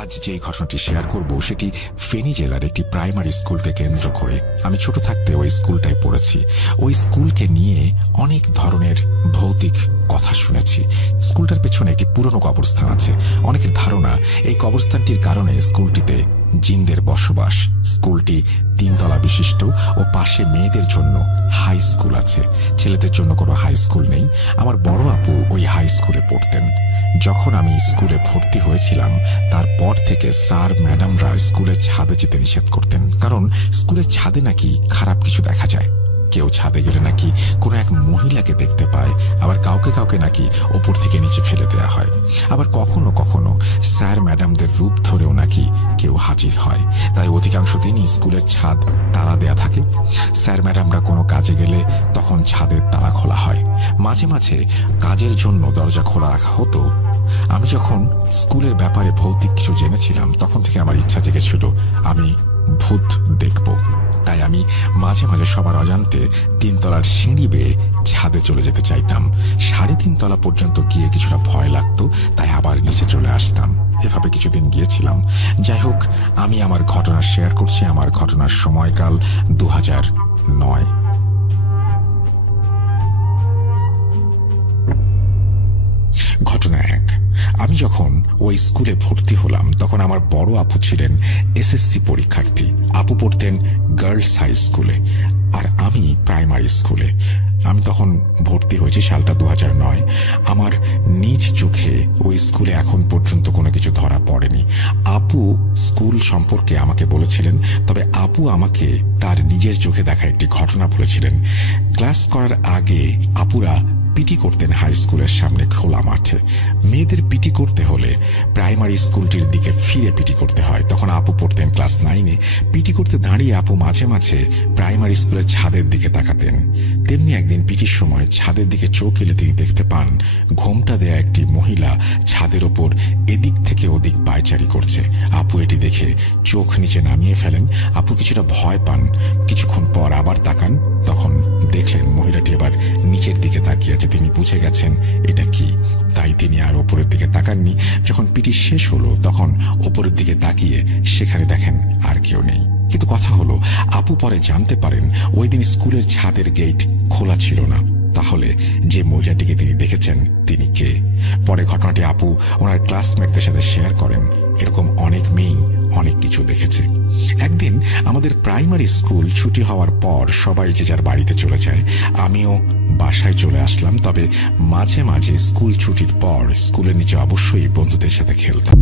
আজ যে ঘটনাটি শেয়ার করব সেটি ফেনী জেলার একটি প্রাইমারি স্কুলকে কেন্দ্র করে। আমি ছোট থাকতে ওই স্কুলটায় পড়েছি। ওই স্কুলকে নিয়ে অনেক ধরনের ভৌতিক কথা শুনেছি। স্কুলটার পেছনে একটি পুরনো কবরস্থান আছে। অনেকের ধারণা এই কবরস্থানটির কারণে স্কুলটিতে জিনদের বসবাস। স্কুলটি 3 তলা বিশিষ্ট ও পাশে মেয়েদের জন্য হাই স্কুল আছে, ছেলেদের জন্য কোনো হাই স্কুল নেই। আমার বড় আপু ওই হাই স্কুলে পড়তেন। যখন আমি স্কুলে ভর্তি হয়েছিলাম তারপর থেকে স্যার ম্যাডামরা স্কুলের ছাদে যেতে নিষেধ করতেন, কারণ স্কুলের ছাদে নাকি খারাপ কিছু দেখা যায়। কেউ ছাদে গেলে নাকি কোনো এক মহিলাকে দেখতে পায়, আবার কাউকে কাউকে নাকি ওপর থেকে নিচে ফেলে দেওয়া হয়। আবার কখনো কখনো স্যার ম্যাডামদের রূপ ধরেও নাকি কেউ হাজির হয়। তাই অধিকাংশ দিনই স্কুলের ছাদ তালা দেয়া থাকে। স্যার ম্যাডামরা কোনো কাজে গেলে তখন ছাদের তালা খোলা হয়। মাঝে মাঝে কাজের জন্য দরজা খোলা রাখা হতো। আমি যখন স্কুলের ব্যাপারে ভৌতিক কিছু জেনেছিলাম তখন থেকে আমার ইচ্ছা জেগেছিল আমি ভূত দেখব। তাই আমি মাঝে মাঝে সবার অজান্তে 3 তলার সিঁড়ি বেয়ে ছাদে চলে যেতে চাইতাম। 3.5 তলা পর্যন্ত গিয়ে কিছুটা ভয় লাগতো, তাই আবার নিচে চলে আসতাম। এভাবে কিছুদিন গিয়েছিলাম। যাই হোক, আমি আমার ঘটনা শেয়ার করছি। আমার ঘটনার সময়কাল 2009। ঘটনা 1। আমি যখন ওই স্কুলে ভর্তি হলাম তখন আমার বড় আপু ছিলেন এসএসসি পরীক্ষার্থী। আপু পড়তেন গার্লস হাই স্কুলে আর আমি প্রাইমারি স্কুলে। আমি তখন ভর্তি হয়েছি, সালটা 2009। আমার নিজ চোখে ওই স্কুলে এখন পর্যন্ত কোনো কিছু ধরা পড়েনি। আপু স্কুল সম্পর্কে আমাকে বলেছিলেন, তবে আপু আমাকে তার নিজের চোখে দেখা একটি ঘটনা বলেছিলেন। ক্লাস করার আগে আপুরা পিটি করতেন হাই স্কুলের সামনে খোলা মাঠে। মেয়েদের পিটি করতে হলে প্রাইমারি স্কুলটির দিকে ফিরে পিটি করতে হয়। তখন আপু পড়তেন ক্লাস 9-এ। পিটি করতে দাঁড়িয়ে আপু মাঝে মাঝে প্রাইমারি স্কুলের ছাদের দিকে তাকাতেন। তেমনি একদিন পিটির সময় ছাদের দিকে চোখ এলে তিনি দেখতে পান ঘোমটা দেয়া একটি মহিলা ছাদের ওপর এদিক থেকে ওদিক পায়চারি করছে। আপু এটি দেখে চোখ নিচে নামিয়ে ফেলেন। আপু কিছুটা ভয় পান। কিছুক্ষণ পর আবার তাকান, তখন দেখলেন মহিলাটি এবার নিচের দিকে তাকিয়ে আছে। তিনি বুঝে গেছেন এটা কি, তাই তিনি আর ওপরের দিকে তাকাননি। যখন পিটি শেষ হলো তখন ওপরের দিকে তাকিয়ে সেখানে দেখেন আর কেউ নেই। কিন্তু কথা হলো, আপু পরে জানতে পারেন ওই দিন স্কুলের ছাদের গেট খোলা ছিল না। তাহলে যে মহিলাটিকে তিনি দেখেছেন তিনি কে? পরে ঘটনাটি আপু ওনার ক্লাসমেটদের সাথে শেয়ার করেন। এরকম অনেক মেয়েই অনেক কিছু দেখেছে। একদিন আমাদের প্রাইমারি স্কুল ছুটি হওয়ার পর সবাই যে যার বাড়িতে চলে যায়। আমিও বাসায় চলে আসলাম। তবে মাঝে মাঝে স্কুল ছুটির পর স্কুলের নিচে অবশ্যই বন্ধুদের সাথে খেলতাম।